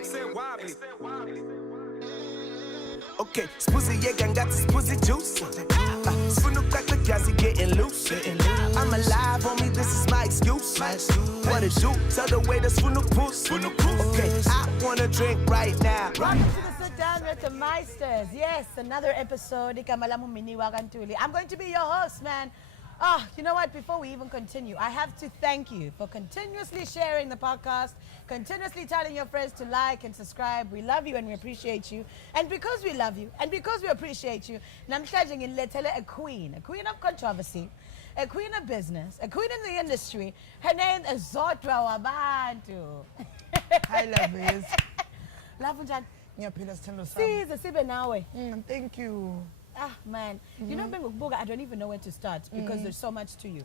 Okay, Spoozy, yeah, gang got this pussy juice. Spoono crack the gassy getting loose. I'm alive, homie, this is my excuse. What it do? Tell the waiters Spoono puss. Okay, I wanna drink right now. Welcome to the Sit Down with the Meisters. Yes, another episode. Wabantu. I'm going to be your host, man. Oh, you know what? Before we even continue, I have to thank you for continuously sharing the podcast, continuously telling your friends to like and subscribe. We love you and we appreciate you. And because we love you and because we appreciate you, namhlanje ngilethele a queen of controversy, a queen of business, a queen in the industry. Her name is Zodwa Wabantu. Hi, lovies. Love njani? Ngiyaphila sithando sami. Size sibe nawe. Thank you. Ah, man. You know, Bengubuga, I don't even know where to start because there's so much to you.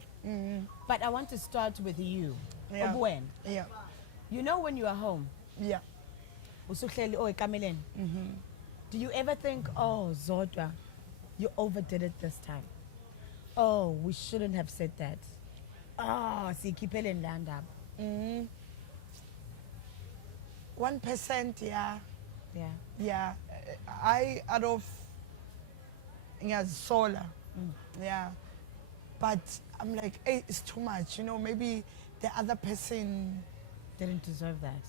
But I want to start with you. Yeah. Obwen. Yeah. You know when you are home, Yeah. usuhleli oh ekameleni. Do you ever think, oh, Zodwa, you overdid it this time? Oh, we shouldn't have said that. Oh, sikhiphele ndandaba. 1%, yeah. Yeah. Yeah. Out of solar. Yeah. But I'm like, hey, it's too much. You know, maybe the other person. Didn't deserve that.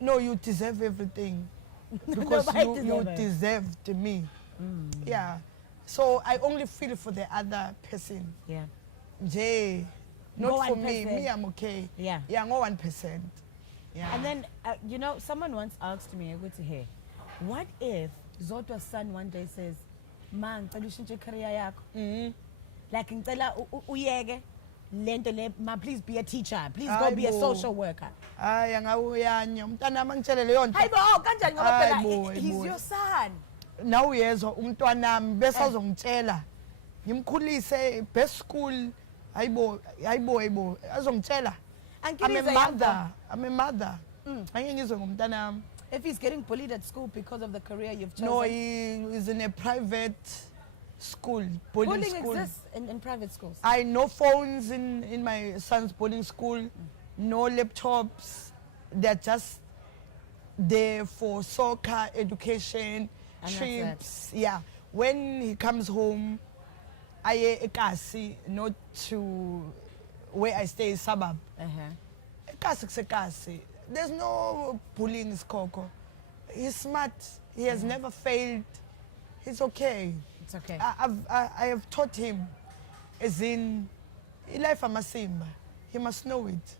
No, you deserve everything. Because you deserved me. Yeah. So I only feel for the other person. Yeah. Jay. Not Go for 1%. me, I'm okay. Yeah. Yeah, go 1%. Yeah. And then, you know, someone once asked me, I go to hear, what if Zodwa's son one day says, man, ngicela ushintshe career yakho. Like ngicela uyeke lento le, ma please be a teacher, please go be a social worker. Ay, angawuyanya. Umntana mangitshele leyo nto. Hayibo, kanjani ngoba Hayi phela bo, he's hayi bo. your son. Nawe uyezwa umntwanami bese azongitshela. Ngimkhulise best school. Hayibo, azongitshela. I'm a mother. Angeke ngizwe ngomntanami. If he's getting bullied at school because of the career you've chosen. No, he is in a private school, boarding Bullying school. exists in private schools. I no phones in my son's boarding school, no laptops. They're just there for soccer, education, And trips. Yeah. When he comes home, I ekasi, not to where I stay, suburb. Ekasi. There's no bullying, Skoko. He's smart. He has never failed. He's okay. It's okay. I have taught him, as in life amasimba. He must know it.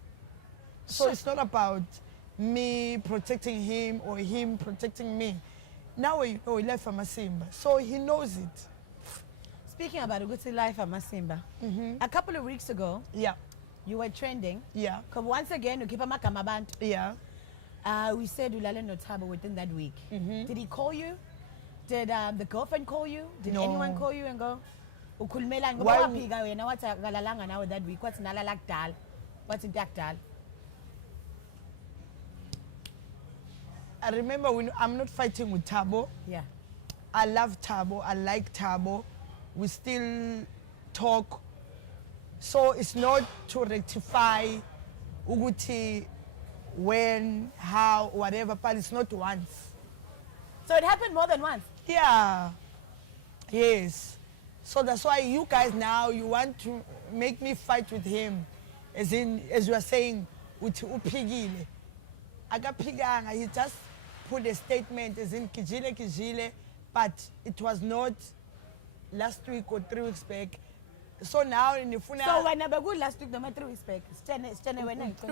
So it's not about me protecting him or him protecting me. Now we know life amasimba. So he knows it. Speaking about Uguti life at Masimba, a couple of weeks ago, Yeah. you were trending. Yeah. Because once again, you keep a makamabant. Yeah. We said Ulale Notabo within that week. Did he call you? Did the girlfriend call you? Did No. anyone call you and go, Ukulmela and go, Why Wapiga, wena what's a galalanga now that week? What's nalalak dal? What's in dal? I remember when I'm not fighting with Thabo. Yeah. I love Thabo. I like Thabo. We still talk. So it's not to rectify Uguti when, how, whatever, but it's not once. So it happened more than once. Yeah. Yes. So that's why you guys now, you want to make me fight with him. As you are saying, uthi upigile. Agapiganga, he just put a statement as in kijile, but it was not last week or 3 weeks back. So now in the Funa. So when I go last week, no matter 3 weeks back, it's 3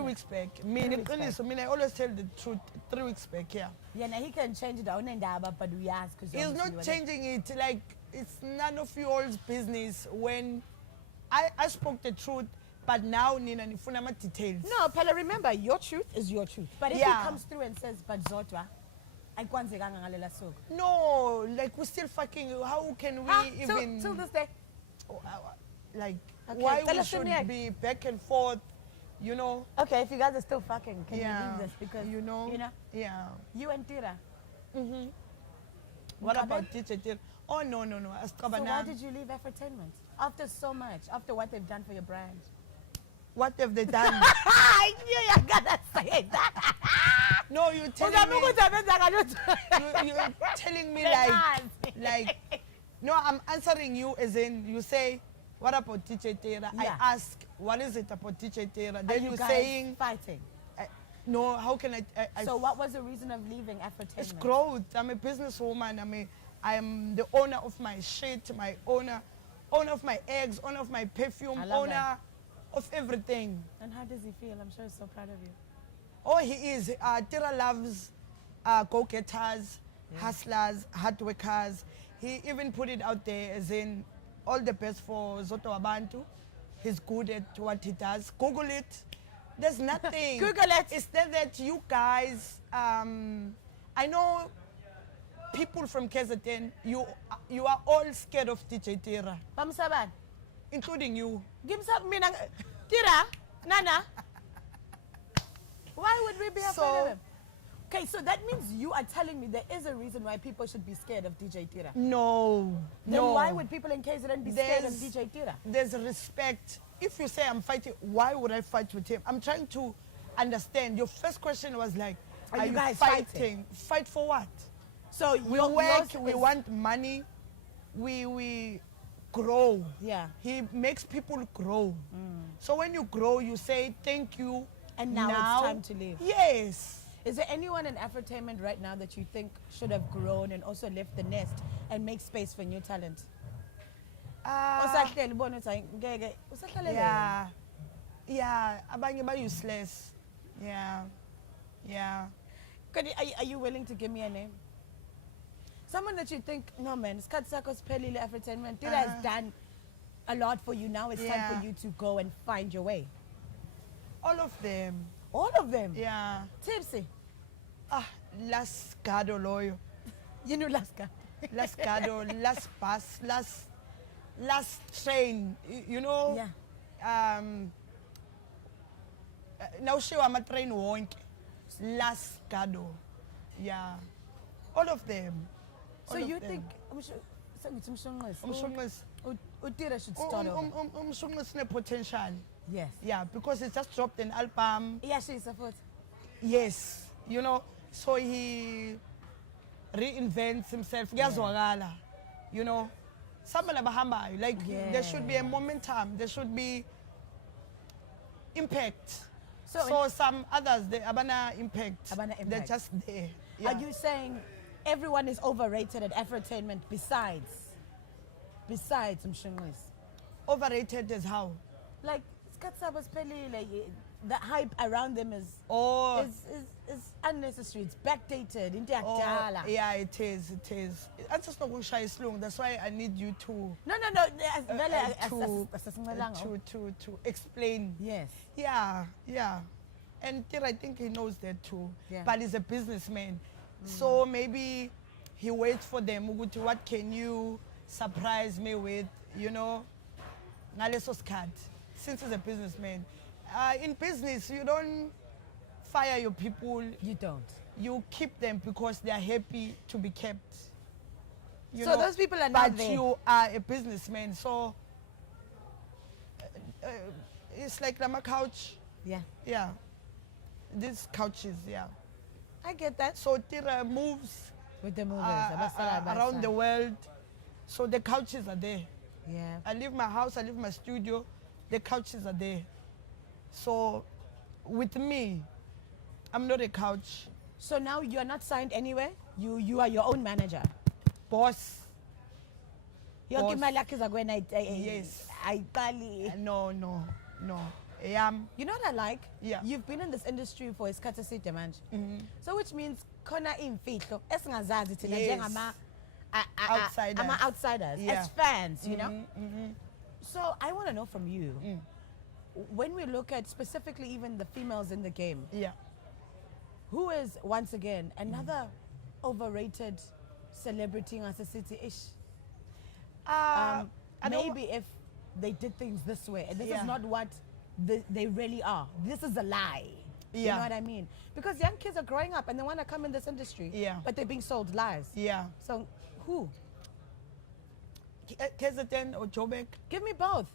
weeks back. I always tell the truth 3 weeks back, yeah. Yeah, now he can change it on and but we ask. He's not changing it. Like, it's none of yours business when I spoke the truth, but now Nina Nifuna ma details. No, Pella, remember, your truth is your truth. But if he comes through and says, but Zodwa, no, like we're still fucking. How can we even? Till this day. Like, Okay, why tell we us should the be back and forth, you know? Okay, if you guys are still fucking, can you leave this? Because, you know? Yeah. You and Tira. What about teacher? Oh, no. So why did you leave Entertainment? After so much, after what they've done for your brand. What have they done? I knew you were gonna say that. No, you're telling me, me. you're telling me Yes. like, no, I'm answering you as in, you say, what about DJ Tera? I Yeah. ask, what is it about DJ Tera? Are Then you you're guys saying, fighting? no, how can I So what was the reason of leaving It's Afrotainment? growth. I'm a businesswoman. I'm the owner of my shit, my owner of my eggs, owner of my perfume, I love owner that. of everything. And how does he feel? I'm sure he's so proud of you. Oh, he is. Tira loves go-getters, hustlers, hard workers. He even put it out there as in all the best for Zodwa Wabantu. He's good at what he does. Google it. There's nothing. Google it. It's that you guys, I know people from KZN, you are all scared of DJ Tira, Bamsaban, including you. give some me Tira, Nana. Why would we be afraid So- of him? Okay, so that means you are telling me there is a reason why people should be scared of DJ Tira. No, Then no. why would people in KZN be scared of There's- DJ Tira? There's respect. If you say I'm fighting, why would I fight with him? I'm trying to understand. Your first question was like, Are are you you guys fighting? fighting? Fight for what? So We your- work, yours we is- want money, we grow. Yeah. He makes people grow. So when you grow, you say thank you. And now it's time to leave. Yes. Is there anyone in Afrotainment right now that you think should have grown and also left the nest and make space for new talent? Usahleli ubona ukuthi hayi ngeke usahlalele yena. Yeah, abanye ba useless. Yeah. Are you willing to give me a name? Someone that you think, no man, isikhathi sakho siphelile Afrotainment. Tira has done a lot for you. Now it's time Yeah. for you to go and find your way. All of them. All of them. Yeah. Tipsy. Last gado loyo. You know Laska. Last gado, last bus, last train. You know? Yeah. Now she wa train wonke. Last gado. Yeah. All of them. So All of you them. think Umshongqisi Umshongqisi should start over? umshongqisi potential. Yes. Yeah, because he just dropped an album. Yeah, she's a foot. Yes, you know, so he reinvents himself. Kuyazwakala, you know. Some bahambayo, like there should be a momentum, there should be impact. So some others, they abana impact. Abana They're impact. just there. Yeah. Are you saying everyone is overrated at Afrotainment besides Umshongqisi? Overrated as how? Like isikhathi sabo siphelile, the hype around them is unnecessary. It's backdated. Into yakudala. Yeah, it is. I'm just not going to shy long. That's why I need you to No. to explain. Yes. Yeah. And Tira, I think he knows that too. Yeah. But he's a businessman. So maybe he waits for them. Ukuthi, what can you surprise me with, you know? Ngaleso sikhathi. Since he's a businessman. In business, you don't fire your people. You don't. You keep them because they are happy to be kept. You So know? those people are not But there. you are a businessman, so it's like Lama couch. Yeah. Yeah. These couches, yeah. I get that. So Tira moves With the movies. around the world. So the couches are there. Yeah. I leave my house, I leave my studio, the couches are there. So with me, I'm not a couch. So now you're not signed anywhere? You are your own manager. Boss. Yonke Boss. imali yakho izakwena Yes. ayiqali. No. I am. You know what I like? Yeah. You've been in this industry for isikhathi eside manje. So which means khona imfihlo esingazazi thina Yes. njengama Outsiders. outsiders Yeah. as fans, you know? So I want to know from you, when we look at specifically even the females in the game, Yeah. who is once again another overrated celebrity in our city-ish? I don't Maybe if they did things this way, and this Yeah. is not what they really are. This is a lie. You Yeah. know what I mean? Because young kids are growing up and they want to come in this industry, Yeah. but they're being sold lies. Yeah. So who? KZN or Joburg? Give me both.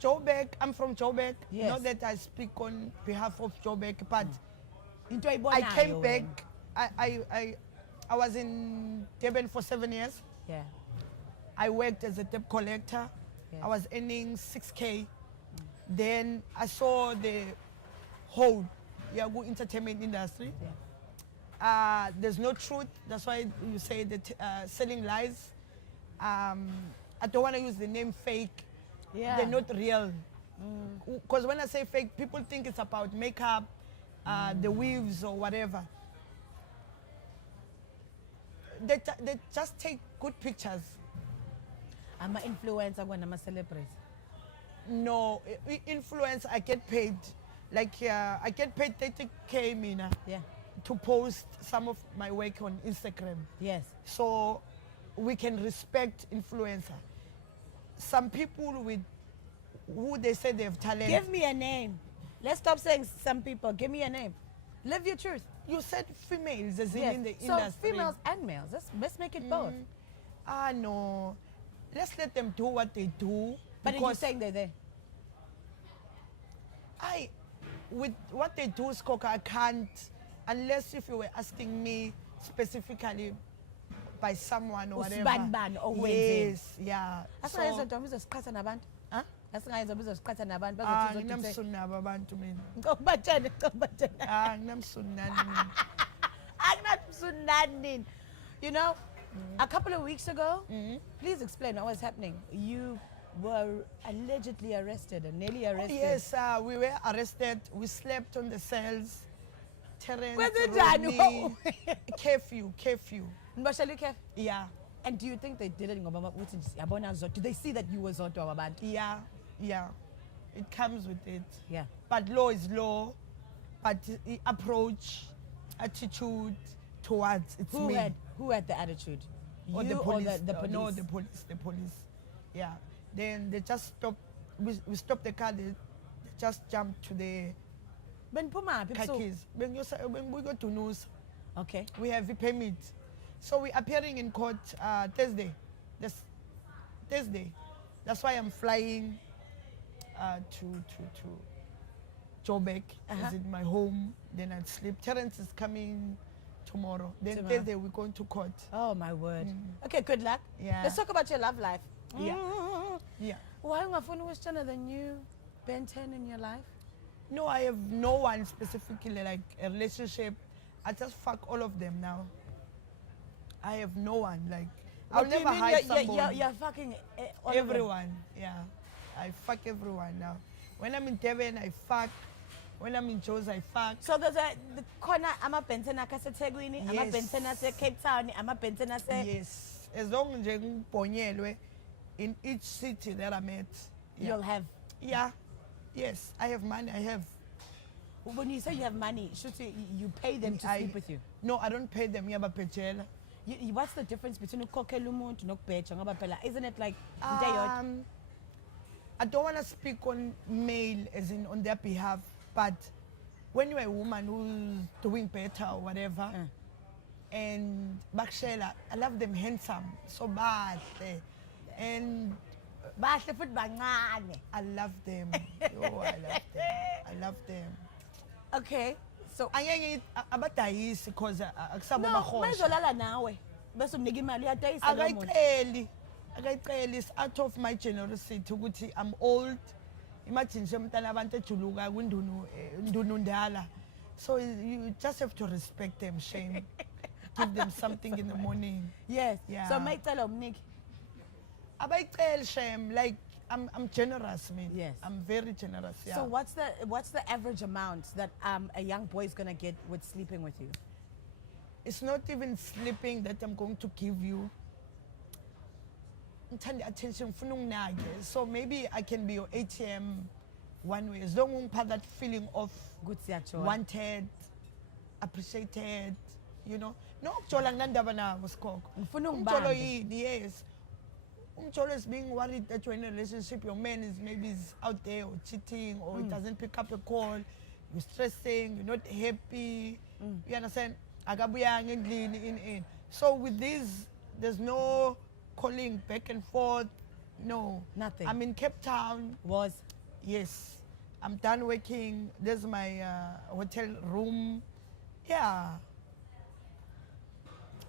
Joburg, I'm from Joburg. Yes. Not that I speak on behalf of Joburg, but Into I ayibonayo came wena. back. I was in Durban for 7 years. Yeah. I worked as a debt collector. Yes. I was earning 6K. Then I saw the whole Yagu entertainment industry. Yeah. There's no truth. That's why you say that selling lies. I don't want to use the name fake. Yeah. They're not real. Because when I say fake, people think it's about makeup, the weaves or whatever. They just take good pictures. I'm an influencer when I'm a celebrity. No, influence, I get paid. Like I get paid 30K, Mina, Yeah. to post some of my work on Instagram. Yes. So we can respect influencer. Some people with who they say they have talent. Give me a name. Let's stop saying some people. Give me a name. Live your truth. You said females as Yes. in the So industry. females and males. Let's make it both. No. Let's let them do what they do. But you're because saying they're there. with what they do, Skoka, I can't, unless if you were asking me specifically by someone or whatever. Usibani-bani okwenzeni. Yes, yeah. Asingayenza ntombi izosiqhatha nabantu. Huh? Asingayenza izosiqhatha nabantu bazothi uzothi Nginamsuni nabo abantu mina. Ngikubatshele, ngikubatshele. Nginamsuni nani mina. Akunamsunani. You know, a couple of weeks ago, please explain what was happening. You were allegedly arrested or nearly arrested. Yes, we were arrested. We slept on the cells. Terrence, Kwenzenjani? Rodney, curfew. Mbashali Kef. Yeah, And do you think they did it ngoba uthi nje yabona Zodwa? Do they see that you were Zodwa wabantu? yeah. It comes with it. Yeah. But law is law. But approach, attitude towards it's Who me. had the attitude? Or You the police. or the police? No, the police. Yeah. Then they just stopped. We stopped the car. They just jumped to the Benphuma car people. keys. When we go to news, Okay. we have a permit. So we're appearing in court Thursday. This Thursday. That's why I'm flying to Joburg. Is it my home? Then I'll sleep. Terrence is coming tomorrow. Then Tomorrow. Thursday we're going to court. Oh my word. Okay, good luck. Yeah. Let's talk about your love life. Yeah. Yeah. Why ungafuni ukushana the new Ben 10 in your life? No, I have no one specifically like a relationship. I just fuck all of them now. I have no one like. I'll What do you never mean hide you're someone. you're fucking all of them? Everyone, yeah. I fuck everyone now. When I'm in Devon, I fuck. When I'm in Jos, I fuck. So there's the corner amabhentena kaseThekwini, Yes. amabhentena Cape Town, amabhentena se Yes, as long as you ngibhonyelwe in each city that I'm at. Yeah. you'll have. Yeah. Yes, I have money. I have. When you say you have money, should you pay them to sleep with you? No, I don't pay them. Yabaphetshela. What's the difference between ukhokhela umuntu nokubheja ngoba phela isn't it like into eyodwa? I don't want to speak on male as in on their behalf, but when you're a woman who's doing better or whatever, and bakshela, I love them handsome, so bad, and Bahle futhi bancane. I love them. Oh, I love them. Okay. So Angeke abadayisi because akusabo no, mahosha. mayizolala nawe. Bese umnika imali uyadayisa lo muntu. Akayiceli is out of my generosity ukuthi I'm old. Imagine nje umntana abantu ejuluka kwindunu ndala. So you just have to respect them, shame. Give them something in the morning. Yes. Yeah. So mayicela umniki. Abayiceli shame, like I'm generous, man. Yes. I'm very generous. Yeah. So what's the average amount that a young boy is gonna get with sleeping with you? It's not even sleeping that I'm going to give you. Ngithanda attention, ngifuna unginake. So maybe I can be your ATM one way. As long as I have that feeling of Good siyathola. wanted, appreciated, you know. No, ukujola nginandaba nawo Skoko. Ngifuna Umjolo ungibambe. yini, yes. Umjolo is being worried that you're in a relationship, your man is maybe is out there or cheating or he doesn't pick up a call, you're stressing, you're not happy. You understand? Akabuyanga endlini in. So with this, there's no calling back and forth. No. Nothing. I'm in Cape Town. Was Yes. I'm done working. There's my hotel room. Yeah.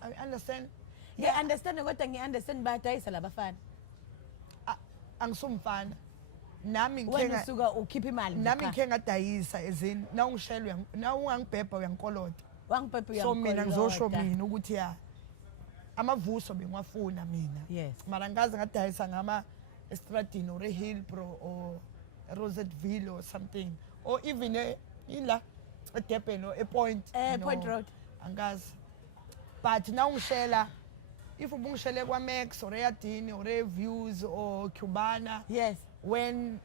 I understand. Yeah, understand kodwa ngi-understand bayadayisa labafana. Angisumfana. Nami Wena usuka ukhipha imali. Nami ngike ngadayisa ezini na ungishelwe na ungangibhebha uyangikolota. Wangiphepha So mina ngizosho mina ukuthi ya amavuso bengiwafuna mina. Yes. Mara ngaze ngadayisa ngama Estradini or Hillbrow or Rosetteville or something or even ila eDurban or ePoint. Point Road. Angazi. But now ngishela if ubungishele kwa Max or eYadini or eViews or Cubana. Yes. When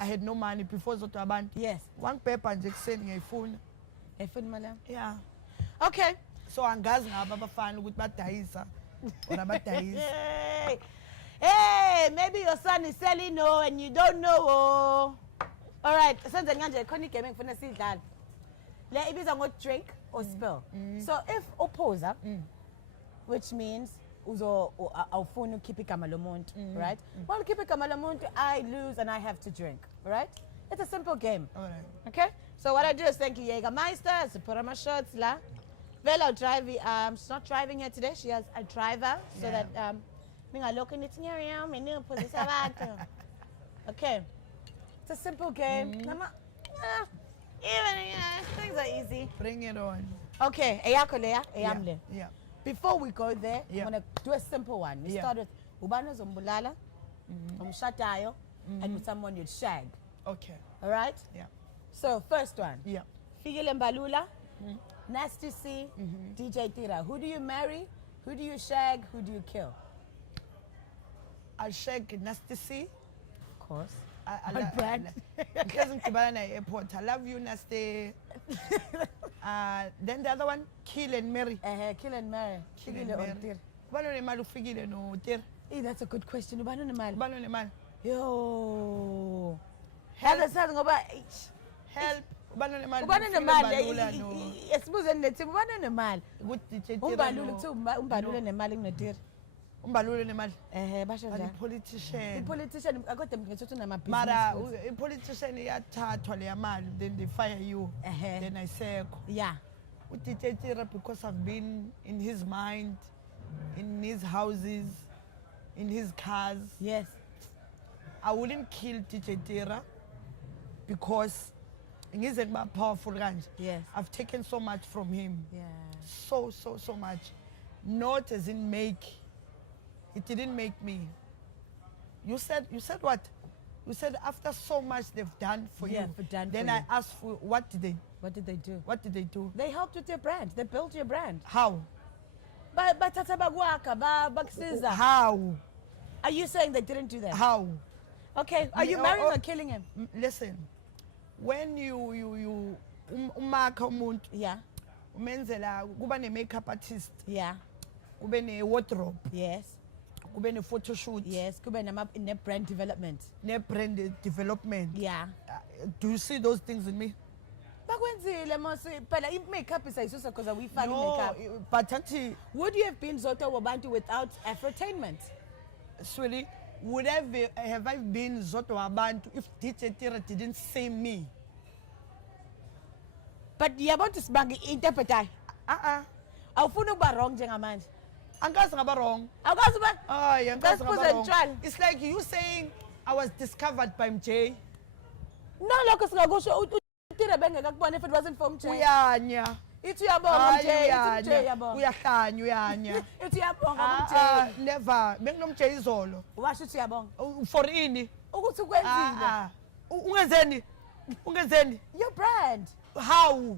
I had no money before Zodwa Wabantu. Yes. Wangiphepha nje kuseni ngiyifuna. Efuna imali yami. Yeah. Okay. So angazi ngaba abafana ukuthi badayisa or abadayisa. Hey, maybe your son is selling no and you don't know. Oh. All right, senze kanje khona igame ngifuna sidlala. Le ibiza ngo drink or spill. So if opposer, which means awufuna ukhipha igama lomuntu, right? Well, keep igama lomuntu, I lose and I have to drink, right? It's a simple game. All right. Okay? So what I do is thank you, Jägermeister. So put on my shorts, la. Velo drive. She's not driving here today. She has a driver, so Yeah. that minga looking it near me new position. Okay. It's a simple game. Even things are easy. Bring it on. Okay. Eyakho leya, eyamle. Yeah. Before we go there, Yeah. I'm gonna do a simple one. We Yeah. start with ubani zombulala, umshadayo, and with someone you'd shag. Okay. All right? Yeah. So first one. Yeah. Fikile Mbalula, Nasty C, DJ Tira. Who do you marry? Who do you shag? Who do you kill? I'll shake Nasty C. Of course. I brand. Because I'm airport. I love you, Nasty. Then the other one, Kill and Marry. Kill and marry. Kill and Fikile or marry. Tir? Ubani onemali ufikile no Tir? Hey, that's a good question. Ubani onemali? Ubani onemali? Yo. Help. Hada sazi ngoba Help. Ubani onemali? ubani Ufike onemali Mbalula no. esibuze nethi ubani onemali? Ukuthi DJ Tira Umbalula no. kuthiwa umbalula nemali kunoTir. Umbalula onemali. Basho But njalo. politician. I-politician kodwa ngithuthi Mara, nama-business. i-politician iyathathwa leya mali, then they fire you. Then I say, Yeah. DJ Tira, because I've been in his mind, in his houses, in his cars, Yes. I wouldn't kill DJ Tira because he's a powerful guy. Yes. I've taken so much from him. Yeah. So much. Not as in make. It didn't make me. You said what? You said after so much they've done for Yeah, you. for done Then for I you. asked for what did they? What did they do? What did they do? They helped with your brand. They built your brand. How? Bathatha bakwakha bakusiza. How? Are you saying they didn't do that? How? Okay. Are you marrying or killing him? Listen, when you umakha umuntu Yeah. umenzela kuba ne makeup artist, Yeah. kube ne wardrobe, Yes. kube ne photo shoot, Yes. Kube ne brand development. ne brand development. Yeah. Do you see those things in me? Bakwenzile mase phela i-makeup isayisusa because awuyifaki No, makeup. but auntie, Would you have been Zodwa Wabantu without Afrotainment? Swilly, would have I been Zodwa Wabantu if DJ Tira didn't say me? But yabona sibanga interpreter. Awufuna ukuba wrong njengamanje. Angazi ngaba wrong. Awukazi ba? Ay, angazi That's ngaba wrong. try. It's like you saying I was discovered by MJ. No lokho singakusho uTira bengekakubona if it wasn't for MJ. Uyanya. Ithi uyabonga MJ, ithi MJ Uyanya. yabonga. Uyahlanya uyanya. Ithi uyabonga MJ. Never. BenginomJ izolo. Washo uthi uyabonga. For ini. Ukuthi ukwenzile. Ungenzeni? Ungenzeni? Your brand. How?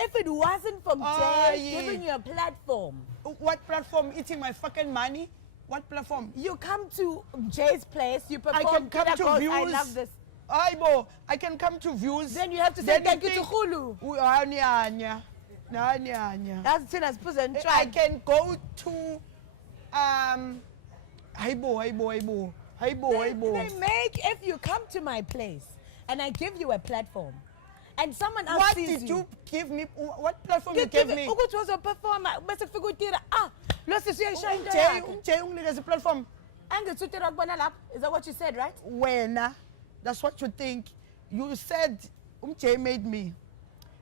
If it wasn't for MJ giving you a platform. What platform eating my fucking money? What platform? You come to Jay's place, you perform. I can come Kira to goes, views. I love this. Aibo, I can come to views. Then you have to say thank you to Hulu. Uyanya. Nanya. That's Tina's person. I can go to Aibo. They make, if you come to my place and I give you a platform and someone else What sees did you give me? What platform you gave me? Ukuthi was a performer bese kufika uTira lo sisi uyayisho into Umjay unginikeza platform. angithi uTira kubona lapha. Is that what you said, right? Wena, that's what you think. You said Umjay made me.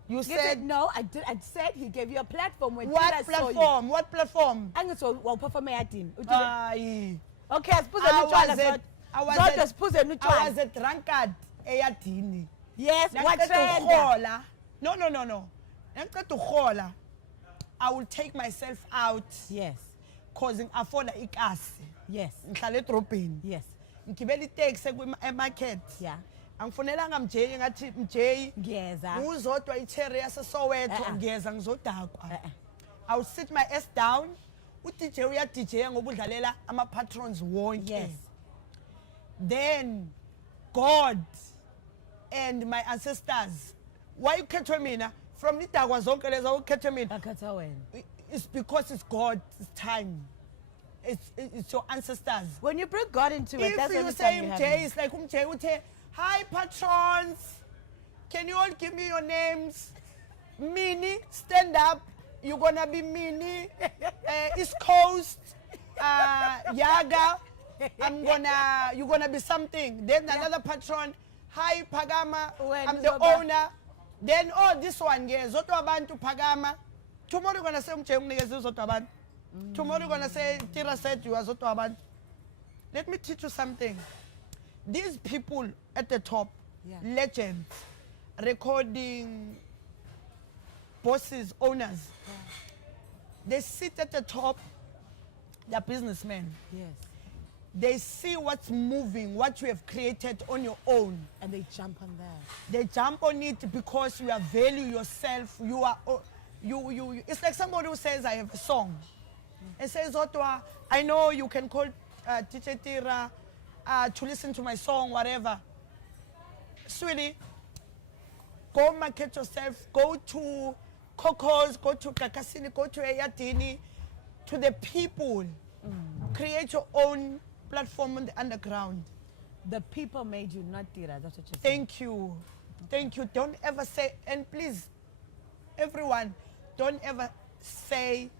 You You said, said no. I did. I said he gave you a platform when what Tira saw you. platform? What platform? Angithi wawuperforme yadini. Aye. Okay, asiphuze I utshwala was at- I was Zodwa at- siphuze I was utshwala. a drunkard eyadini. Yes, Nangiceda watrenda. ukurhola. No. Nangiceda ukurhola, I will take myself out Yes. cause ngi-afforda ikasi. Yes. Ngihlala edrobheni. Yes. Ngigibela iteksi emarket. Yeah. Angifonelanga mjeyi ngathi mjeyi Ngiyeza. nguzodwa icherry yaseSoweto ngiyeza ngizodakwa. I will sit my ass down. U-DJ uya-DJ ngoba udlalela ama-patrons wonke. Yes. Then God and my ancestors. Why ukhethwe mina? From lidakwa zonke lezo ukhethwe mina. Akhetha wena. It's because it's God's time. It's your ancestors. When you bring God into it, If that's you when say you have Jay, him. it's like Jay would say, hi patrons, can you all give me your names? Mini, stand up. You're gonna be Mini, East Coast, Yaga. You're gonna be something. Then another patron, hi Pagama, When I'm the Zoba. owner. Then this one, yeah, Zodwa Wabantu Pagama. Tomorrow you're gonna say Zodwa Wabantu. Tomorrow you're gonna say Tira said you are Zodwa Wabantu. Let me teach you something. These people at the top, Yeah. legends, recording bosses, owners, they sit at the top, they're businessmen. Yes. They see what's moving, what you have created on your own. And they jump on that. They jump on it because you are value yourself. You are, you. It's like somebody who says, I have a song. And says, Zodwa, I know you can call DJ Tira to listen to my song, whatever. Sweetie, go market yourself. Go to Coco's, go to Kakasini, go to Eyadini, to the people. Create your own platform on the underground. The people made you, not Tira. That's what you're saying. Thank you. Thank you. Don't ever say, and please, everyone, don't ever say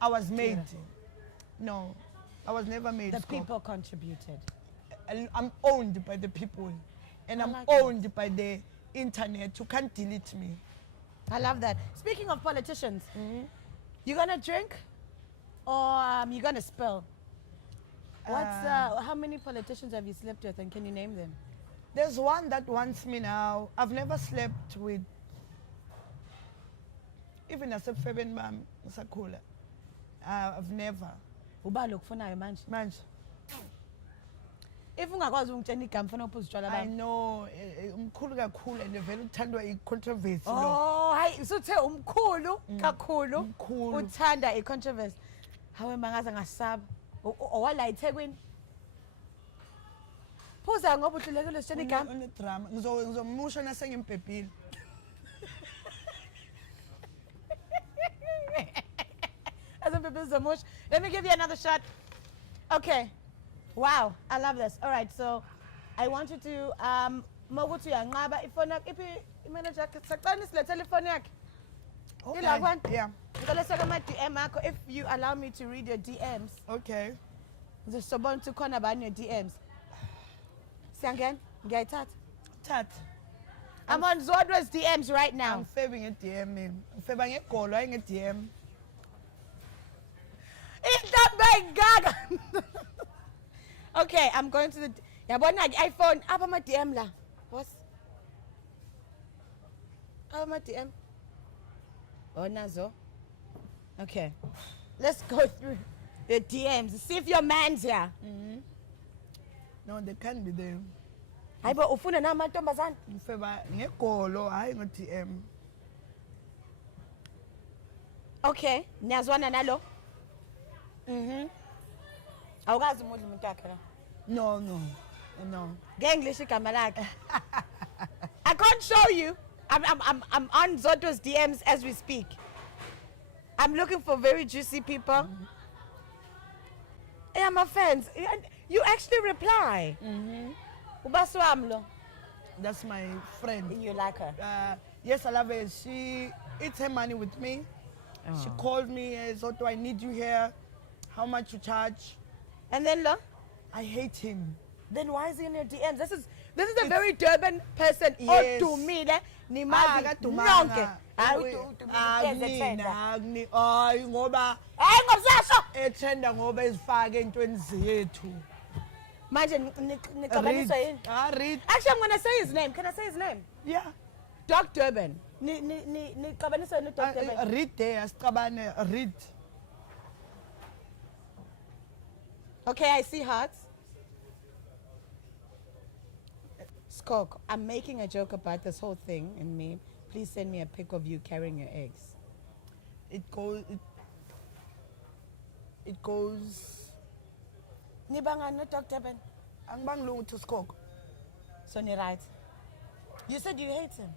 I was made. No, I was never made. The Scott. people contributed. I'm owned by the people. And I'm like owned by the internet. You can't delete me. I love that. Speaking of politicians, you gonna drink or you gonna spill? How many politicians have you slept with, and can you name them? There's one that wants me now. I've never slept with, even as a Fabian Mam, Sakula. I've never. Uba lokufunayo manje. Manje, If ungakwazi ungitshela igama ufuna uphuze utshwala I bami. know, umkhulu kakhulu and vele uthandwa i-controversy. lo. Oh, hayi usuthe umkhulu kakhulu Umkhulu. uthanda i-controversy. Hawe mangaze ngasaba. Owala eThekwini. Phuza ngoba uhlulekile usitshela igama. Unedrama. Ngizomusha nasengimphepile. Let me give you another shot. Okay. Wow, I love this. All right, so I want you to mokuthi uyanqaba ifoni yakho iphi imanager saqala isilethele ifoni yakhe. Ila kwantu. Yeah. Ngicela seke ama DM akho if you allow me to read your DMs. Okay. Ngizosobona ukuthi khona bani your DMs. Siyangena? Ngiyayithatha. That. I'm on Zodwa's DMs right now. I'm favoring a DM. I'm favoring a call. I'm a DM. It's not my gaga. Okay, I'm going to the yabona iPhone apa ma DM la. What's apa ma DM? Oh nazo. Okay. Let's go through the DMs. See if your man's here. No, they can't be there. Hayibo ufuna namantombazana? I'm favoring a call. I'm a DM. Okay, niyazwana nalo? Awukazi umudla umuntu wakhe la. No. Nge-English igama lakhe. I can't show you. I'm on Zodwa's DMs as we speak. I'm looking for very juicy people. Yeah, my fans. You actually reply. Ubaswamlo. That's my friend. You like her. Yes, I love her. She eats her money with me. She called me, Zodwa, I need you here. How much you charge? And then look. I hate him. Then why is he in your DMs? This is a very Durban person. Yes. Odumile Nimazi akadumanga. nonke. Hayi Hayi ngoba Hayi ngomsasho. ethenda ngoba ezifake entweni zethu. Manje nicabanisa yini? Read. Actually, I'm going to say his name. Can I say his name? Yeah. Doc Durban. Nicabanisa yini Doc Durban? Read there, asicabane, read. Okay, I see hearts. Skok, I'm making a joke about this whole thing and me. Please send me a pic of you carrying your eggs. It goes. Nibanga no Doc Durban. Angibang lungu to Skok. So ni right. You said you hate him.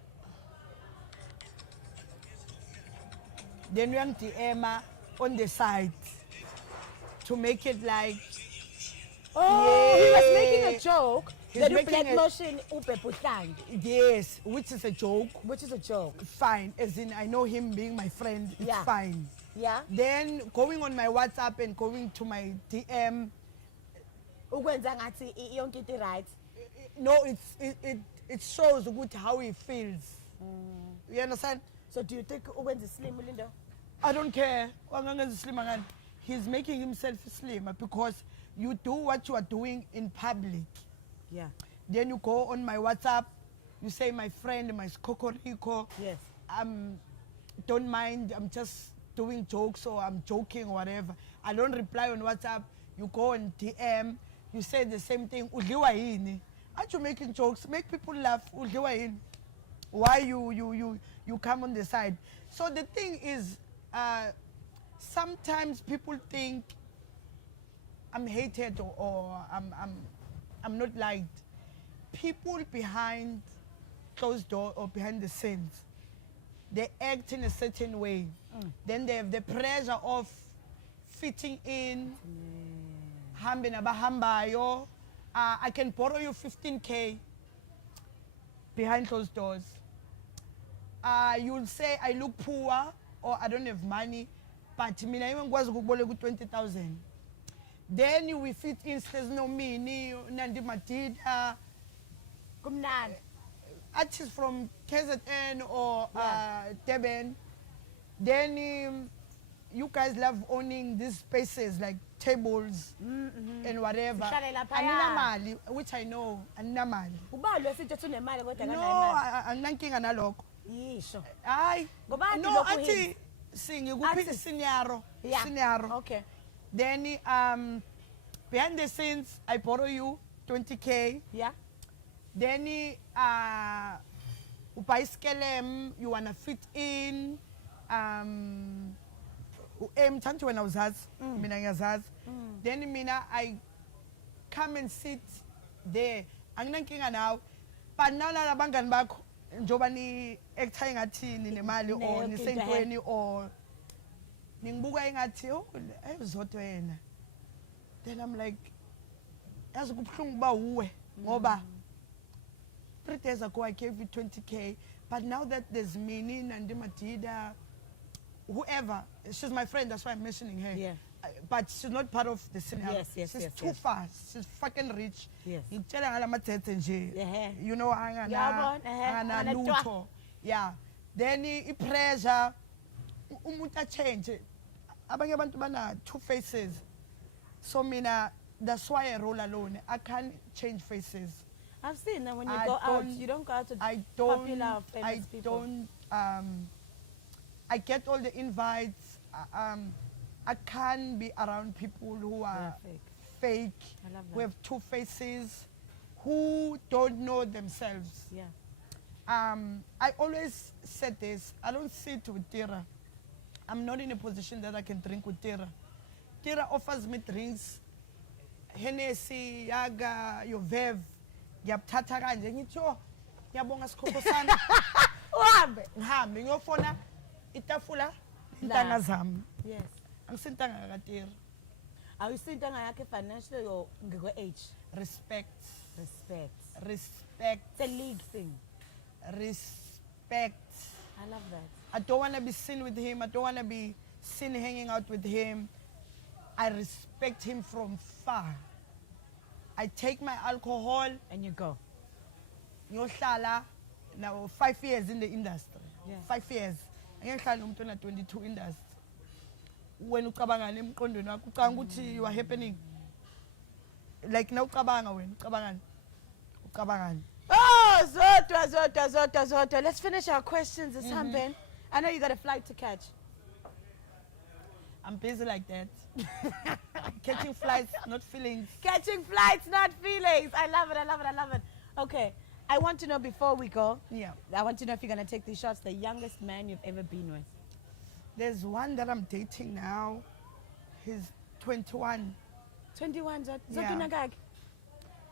Then you have Emma on the side to make it like. Oh, he was making a joke. He's That making black a- motion upeputang, Yes, which is a joke. which is a joke. Fine, as in I know him being my friend. It's Yeah. fine. Yeah. Then going on my WhatsApp and going to my DM. Ukwenza ngathi yonke into right. No, it shows good how he feels. You understand? So do you think ukwenza slim Lindo? I don't care. Wangangenza slim angani. He's making himself slimmer because you do what you are doing in public. Yeah. Then you go on my WhatsApp, you say my friend, my Skokorico. Yes. Don't mind, I'm just doing jokes or I'm joking or whatever. I don't reply on WhatsApp. You go on DM, you say the same thing. Udliwa yini? Aren't you making jokes? Make people laugh. Udliwa yini? Why you come on the side? So the thing is, sometimes people think I'm hated or I'm not liked. People behind closed door or behind the scenes, they act in a certain way. Then they have the pressure of fitting in. Hambe nabahambayo. I can borrow you 15K behind closed doors. You'll say I look poor or I don't have money, but mina even ngikwazi ukuboleka u20,000. Then you will fit in says no mini Nandi Matida Kumnandi. artists from KZN or Durban. Then you guys love owning these spaces like tables and whatever. Sihlale laphaya. Anina mali, which I know, anina mali. Uba lo sithi unemali kodwa No, akanayo anginankinga nalokho. imali. Yisho. Hayi. Ngoba No, lokhu athi yini? singikuphi Athi- scenario. Yeah. Scenario. Okay. Then behind the scenes, I borrow you 20K. Yeah. Then ubhayisikele you wanna fit in. Mthanti when I was mina ngiyazazi. Then mina I come and sit there. Anginankinga nawe. But now labangani bakho njoba ni act engathi ninemali or nisentweni or ningibuka engathi oh Zodwa yena. Then I'm like yazi kubhlungu ba uwe ngoba 3 days ago I gave you 20K, but now that there's Mini and Matida, whoever, she's my friend, that's why I'm mentioning her. Yeah. But she's not part of the scenario. Yes, she's yes, too yes. fast. She's fucking rich. Yes. Ngikutshela ngala mathethe nje. Yeah. You know, angana Ngiyabona, lutho. Yeah. Then I-pressure umuntu change. Abanye abantu bana two faces. So mina, that's why I roll alone. I can't change faces. I've seen that when you go out, you don't go out to popular or famous people. I get all the invites. I can't be around people who are fake, I love who that. have two faces, who don't know themselves. Yeah. I always said this, I don't sit with Tira. I'm not in a position that I can drink with Tira. Tira offers me drinks, Hennessy, Yaga, Yovev, ngiyabuthatha kanje ngithi oh ngiyabonga sikhokho sami Uhambe. ngihambe ngiyofona itafula intanga zami Yes. angisintanga kaTira. Awusintanga yakhe financially or ngekwe age? Respect. It's a league thing. Respect. I love that. I don't want to be seen with him. I don't want to be seen hanging out with him. I respect him from far. I take my alcohol, And you go. ngiyohlala now 5 years in the industry. Yeah. 5 years. Angeke ngihlale nomuntu ona 22 industry. When ucabanga emqondweni wakho ucabanga ukuthi you are happening. Like now ucabanga wena ucabangani. Oh, Zodwa. Let's finish our questions, Samben. I know you got a flight to catch. I'm busy like that. Catching flights, not feelings. Catching flights, not feelings. I love it. Okay, I want to know before we go. Yeah. I want to know if you're going to take these shots, the youngest man you've ever been with. There's one that I'm dating now. He's 21. 21, Zodwa. Yeah. Nagag.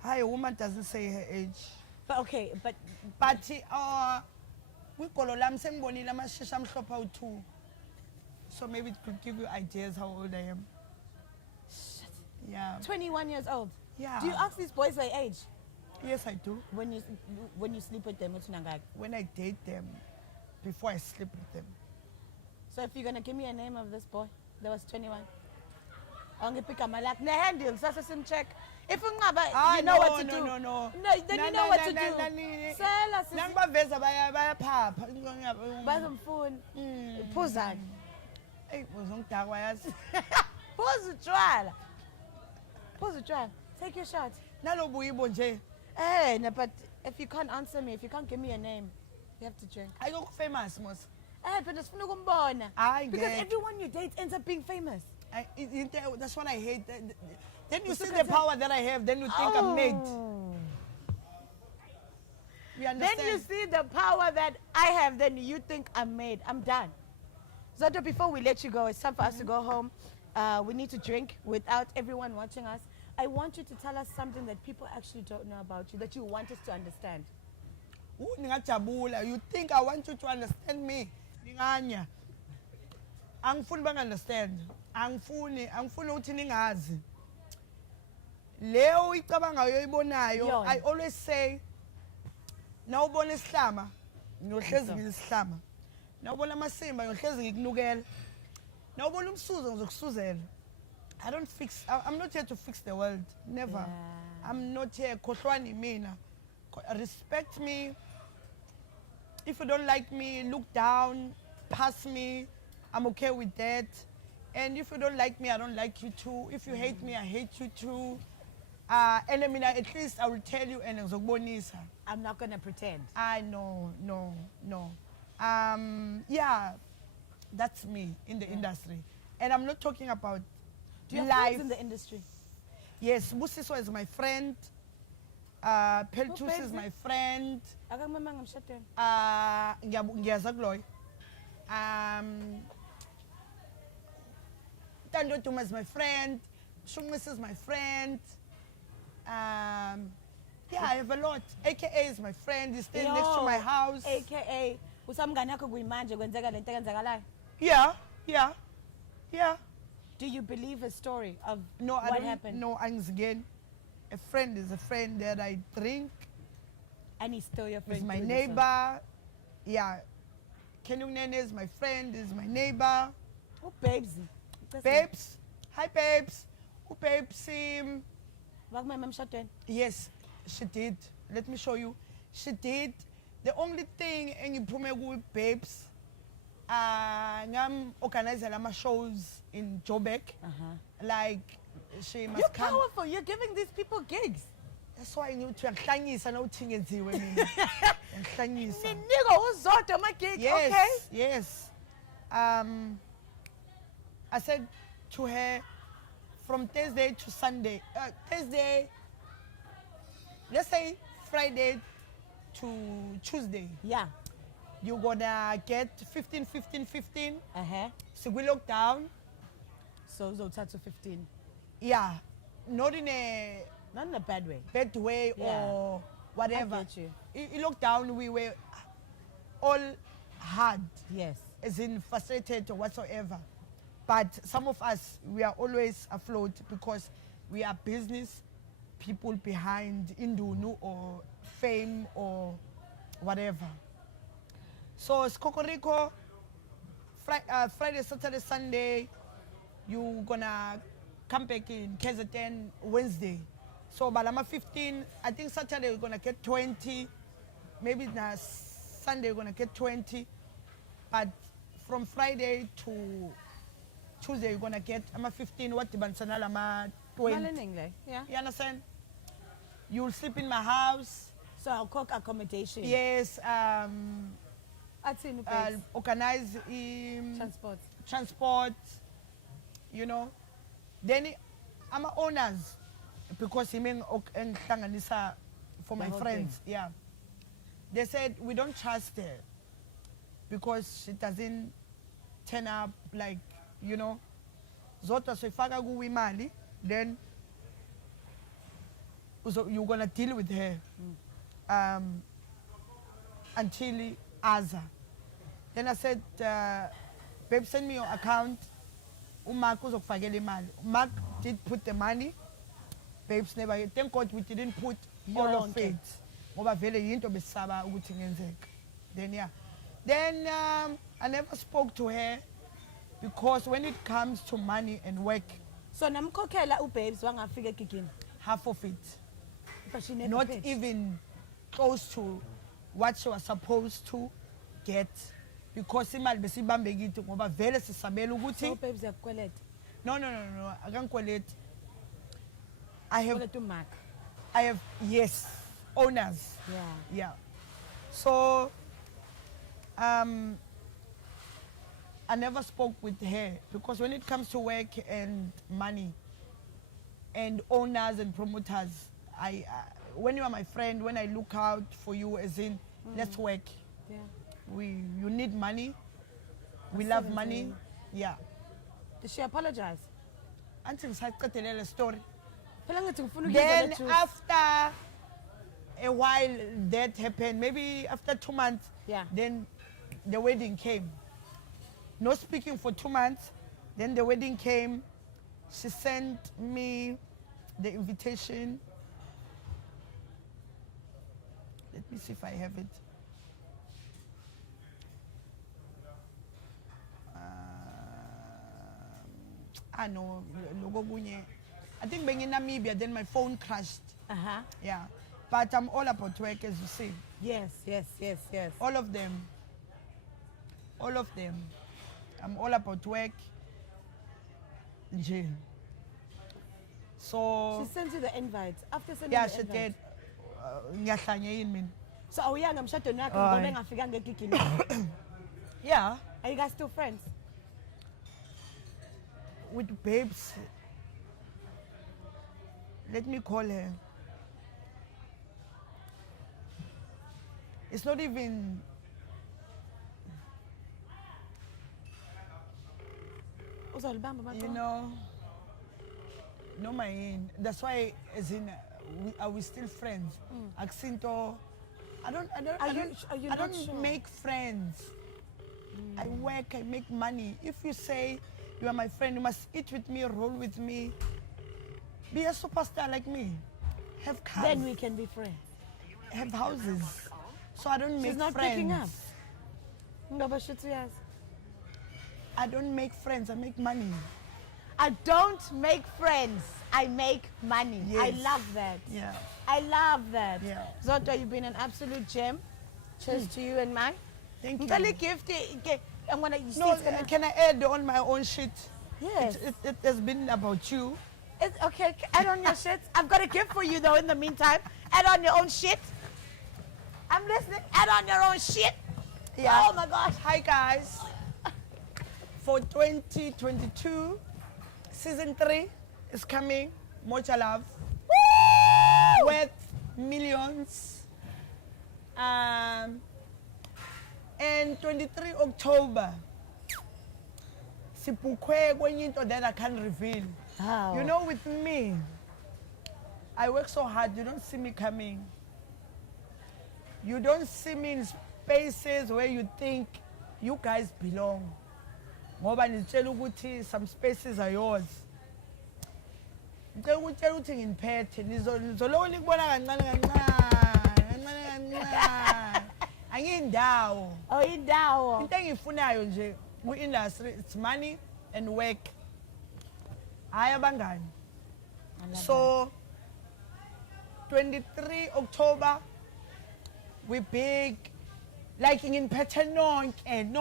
Hi, a woman doesn't say her age. But okay, but kwigolo lami sengibonile amashisha amhlophe awu-2. So maybe it could give you ideas how old I am. Yeah. 21 years old. Yeah. Do you ask these boys their age Yes, I do. when you sleep with them? Nagag. When I date them, before I sleep with them. So if you're gonna give me a name of this boy that was 21, I'm gonna pick up my lap. Ne handle, so sim check. If you know what to do. No. Then you know what to do. Sell us. Nangibaveza bayaphapha. Bazomfuna. Phuzani. Hey, uzongidakwa yazi. Phuza utshwala. Take your shot. Nalobu yibo nje. Hey, no, but if you can't answer me, if you can't give me a name, you have to drink. Ayikho famous mos. Hey, but sifuna ukumbona. Hayi Because ngeke. everyone you date ends up being famous. That's what I hate. Then you see the power that I have, then you think I'm made. You understand? Then you see the power that I have, then you think I'm made. I'm done. Zodwa, before we let you go, it's time for us to go home. We need to drink without everyone watching us. I want you to tell us something that people actually don't know about you, that you want us to understand. Ningajabula. You think I want you to understand me? Ninganya. Angifuni bangi-understand. Angifuni ukuthi ningazi. Leo icabangayo ibonayo. I always say, nawubona isihlama, ngiyohlezi ngisihlama. Nawubona amasimba, ngiyohlezi ngikunukela. Nawubona umsuzo, ngizokusuzela. I'm not here to fix the world. Never. Yeah. I'm not here. Khohlwani mina. Respect me. If you don't like me, look down, pass me. I'm okay with that. And if you don't like me, I don't like you too. If you hate me, I hate you too. And I mean, at least I will tell you and ngizokubonisa. I'm not going to pretend. I know, no. Yeah, that's me in the industry. And I'm not talking about Do you have life. friends in the industry? Yes, Busiso is my friend. Peltus is my friend. Akamama ngamshadweni. Ngiyaza kuloyo. Tando Duma is my friend. Shungmis is my friend. Yeah, I have a lot. AKA is my friend. He's staying next to my house. AKA usamngane yakho kuyimanje kwenzeka lento eyenzakalayo. Yeah. Do you believe a story of No, I what don't happened? know again. A friend is a friend that I drink. And he's still your friend. He's my through this one. neighbor. Yeah. Kenyunene is my friend, is my neighbor. Oh, babes. Babes. Hi, babes. Babes. Wakumama emshadweni. Yes, she did. Let me show you. She did. The only thing engiphume ku babes, ngam organizer ama shows in Joburg. Like she must You're come. powerful. You're giving these people gigs. That's why ngithi uyangihlanyisa nawuthi ngenziwe mina. Uyangihlanyisa. Ninika uZodwa my gig. Yes, Okay. yes. I said to her, from Thursday to Sunday, Thursday, let's say Friday to Tuesday, Yeah. you're gonna get 15. So we look down. So uzothatha 15. Yeah, not in a Not in a bad way. bad way or whatever. I get you. In lockdown, we were all hard, Yes. as in frustrated or whatsoever. But some of us, we are always afloat because we are business people behind Indunu or fame or whatever. So Skokoriko, Friday, Saturday, Sunday, you gonna come back in KZN Wednesday. So Balama 15, I think Saturday we're gonna get 20, maybe Sunday you're gonna get 20, but from Friday to Tuesday you're gonna get 15. What the bansanala ma 20? Malaningle, yeah. You understand? You'll sleep in my house. So I'll cook accommodation. Yes. Atsini I'll babes. organize Transport. transport. You know. Then I'm owners because he mean for my whole friends. Yeah. They said we don't trust her because she doesn't turn up like, you know. Zodwa soifaka kuwe imali, then you're gonna deal with her until Aza. Then I said, babe, send me your account. Mark uzokufakela imali. Mark did put the money. Babes never. Thank God we didn't put all of it. Ngoba vele yinto besaba ukuthi ngenzeka. Then yeah. Then I never spoke to her because when it comes to money and work, So namkhokhela ubabes wangafika egigini. half of it, But she never not paid. even close to what she was supposed to get, because imali besibambe kithi ngoba vele sisabela So ukuthi babes yakukweleta. no akangikweleti. I Kweleta uMark. have yes, owners. Yeah. Yeah. So I never spoke with her because when it comes to work and money and owners and promoters, when you are my friend, when I look out for you as in let's work. Yeah. You need money. We love money. Yeah. Did she apologize? Until ngisaqedelela story. Phela ngithi ngifuna Then ukuzela truth. after a while that happened, maybe after 2 months, Yeah. then the wedding came. No speaking for 2 months. Then the wedding came. She sent me the invitation. Let me see if I have it. No, logo kunye. I think being in Namibia, then my phone crashed. Uh-huh. Yeah. But I'm all about work, as you see. Yes. All of them. All of them. I'm all about work. Nje. So, She sent you the invite. After sending yeah, the she invite. did. Ngiyahlanya yini mina? So awuyanga emshadweni wakhe Hayi. ngoba engafikanga egigini. Yeah, Are you guys still friends? with babes. Let me call her. It's not even. Uzolibamba You maqondo. know, no man. That's why, as in, are we still friends? Accento. I don't Are you not don't sure? make friends. I work, I make money. If you say you are my friend, you must eat with me, roll with me, be a superstar like me, have cars, Then we can be friends. have houses. So I don't make She's not friends. picking up. Ngoba shuthi uyazi. I don't make friends, I make money. I don't make friends. I make money. I Yes. love that. Yeah. I love that. Yeah. Zodwa, you've been an absolute gem. Cheers to you and mine. Thank you. Ngicela gift. I'm gonna. You see No, it's gonna. can I add on my own shit? Yes. It has been about you. It's okay. Add on your shit. I've got a gift for you though. In the meantime, add on your own shit. I'm listening. Add on your own shit. Yeah. Oh my gosh. Hi guys. For 2022, season 3 is coming. Much love. Woo! Worth millions. And 23 October. Sipukwe kwenye into that I can't reveal. How? You know, with me, I work so hard. You don't see me coming. You don't see me in spaces where you think you guys belong. Ngoba nitshela ukuthi some spaces are yours. Ngicela ukuthi nginiphethe nizoloku nikubona kancane kancane. Angiyindawo. Oh, indawo. Into engiyifunayo nje ku-industry it's money and work. Hayi abangani. So 23 October we big like ngiphethe nonke in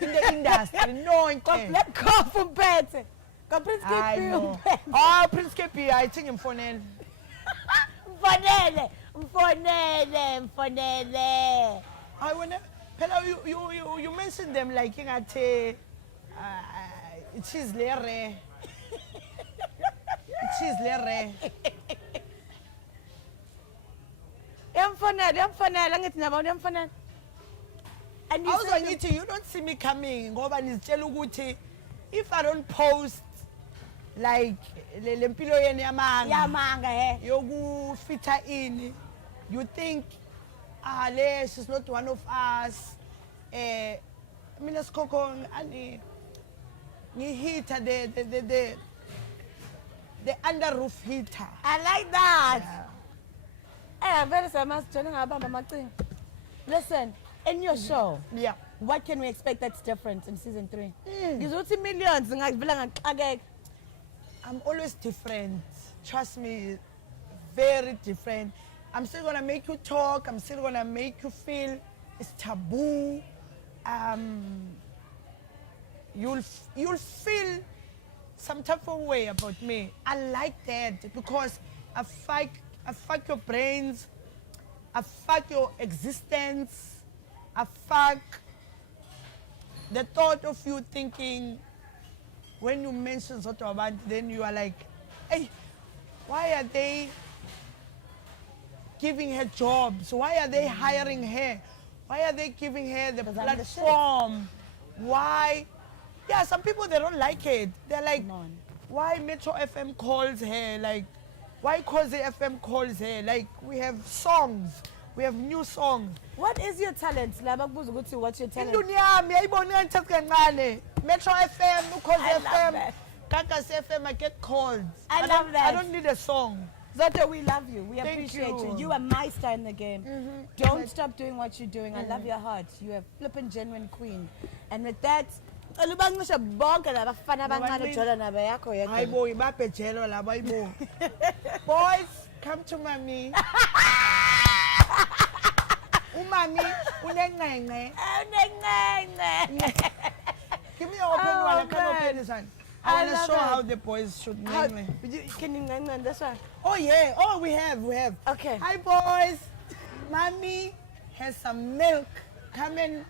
the industry nonke. Let go from Pete. Prince I Kippy know. umphethe. Oh, Prince Kippy, I think ngimfonele. Mfonele. I wanna phela you mentioned them like ingathe it is lere. It is lere. Yamfonela ngithi nabo yamfonela. And you Also said ngithi you don't see me coming ngoba nizitshela ukuthi if I don't post like le mpilo yeni yamanga yoku fita in, you think le she's not one of us. Mina Skoko ani ngihita the under roof heater. I like that. Very famous. Listen, in your show, Yeah. what can we expect that's different in season 3? Gizothi millions ngivela ngaqakeka. I'm always different. Trust me, very different. I'm still gonna make you talk. I'm still gonna make you feel it's taboo. You'll feel some type of way about me. I like that because I fuck your brains. I fuck your existence. I fuck the thought of you thinking. When you mention Zodwa, then you are like, hey, why are they giving her jobs? Why are they hiring her? Why are they giving her the platform? Why? Yeah, some people, they don't like it. They're like, why Metro FM calls her? Like, why Khosi FM calls her? Like, we have songs. We have new songs. What is your talent? What's your talent? Metro FM, Khosi I love FM, that. Kakas FM, I get called. I love that. I don't need a song. Zodwa, we love you. We Thank appreciate you. you. You are my star in the game. Don't stop doing what you're doing. I love your heart. You're a flippin' genuine queen. And with that, Boys, come to mommy. Umami, unengenge. Give me an open Oh, one. I can't man. open this one. I I want love to show it. how the boys should name me. Can you name this one? Oh yeah. Oh, we have. Okay. Hi boys. Mommy has some milk. Come in.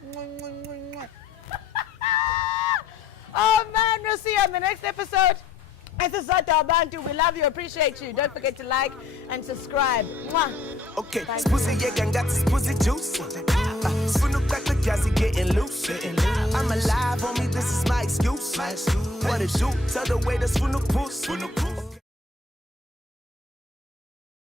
Oh man, we'll see you on the next episode. This is Wabantu. We love you, appreciate you. Don't forget to like and subscribe. Mwah. Okay, spussy yeah, got this pussy juice. Spoon up like the gassy getting loose. I'm alive, homie, this is my excuse. What it do? Tell the way the spoon up puss.